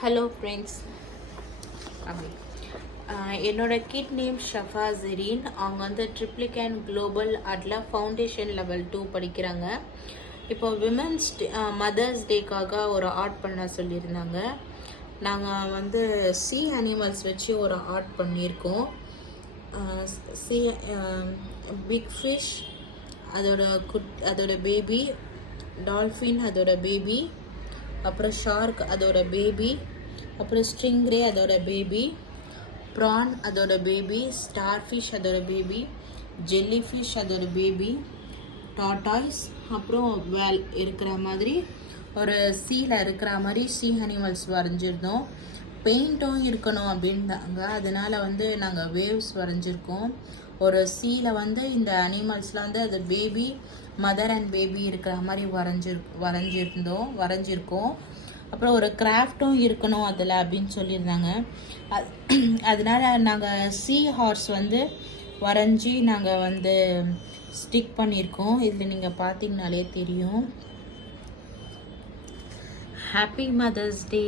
Hello friends. என்னோட kit name ஷஃபா Jerin. அவங்க வந்து Triplicane global Atla foundation level 2 படிக்கிறாங்க. இப்போ விமென்ஸ் மதர்ஸ் டேக்காக ஒரு ஆர்ட் பண்ண சொல்லியிருந்தாங்க. நாங்கள் வந்து சி அனிமல்ஸ் வச்சு ஒரு ஆர்ட் பண்ணியிருக்கோம். சி பிக் ஃபிஷ், அதோட பேபி, டால்ஃபின் அதோட பேபி, அப்புறம் ஷார்க் அதோட பேபி, அப்புறம் ஸ்ட்ரிங்ரே அதோட பேபி, ப்ரான் அதோட பேபி, ஸ்டார் ஃபிஷ் அதோட பேபி, ஜெல்லி ஃபிஷ் அதோட பேபி, டாட்டாய்ஸ், அப்புறம் வேல் இருக்கிற மாதிரி ஒரு சீல இருக்கிற மாதிரி சி அனிமல்ஸ் வரைஞ்சிருந்தோம். பெயிண்ட்டும் இருக்கணும் அப்படின்ட்டாங்க. அதனால் வந்து நாங்கள் வேவ்ஸ் வரைஞ்சிருக்கோம். ஒரு சீல வந்து இந்த அனிமல்ஸ்லாம் வந்து அது பேபி, மதர் அண்ட் பேபி இருக்கிற மாதிரி வரைஞ்சிருக்கோம். அப்புறம் ஒரு கிராஃப்டும் இருக்கணும் அதில் அப்படின்னு சொல்லியிருந்தாங்க. அதனால் நாங்கள் சி ஹார்ஸ் வந்து வரைஞ்சி நாங்கள் வந்து ஸ்டிக் பண்ணியிருக்கோம். இதில் நீங்கள் பார்த்தீங்கனாலே தெரியும். Happy mother's day.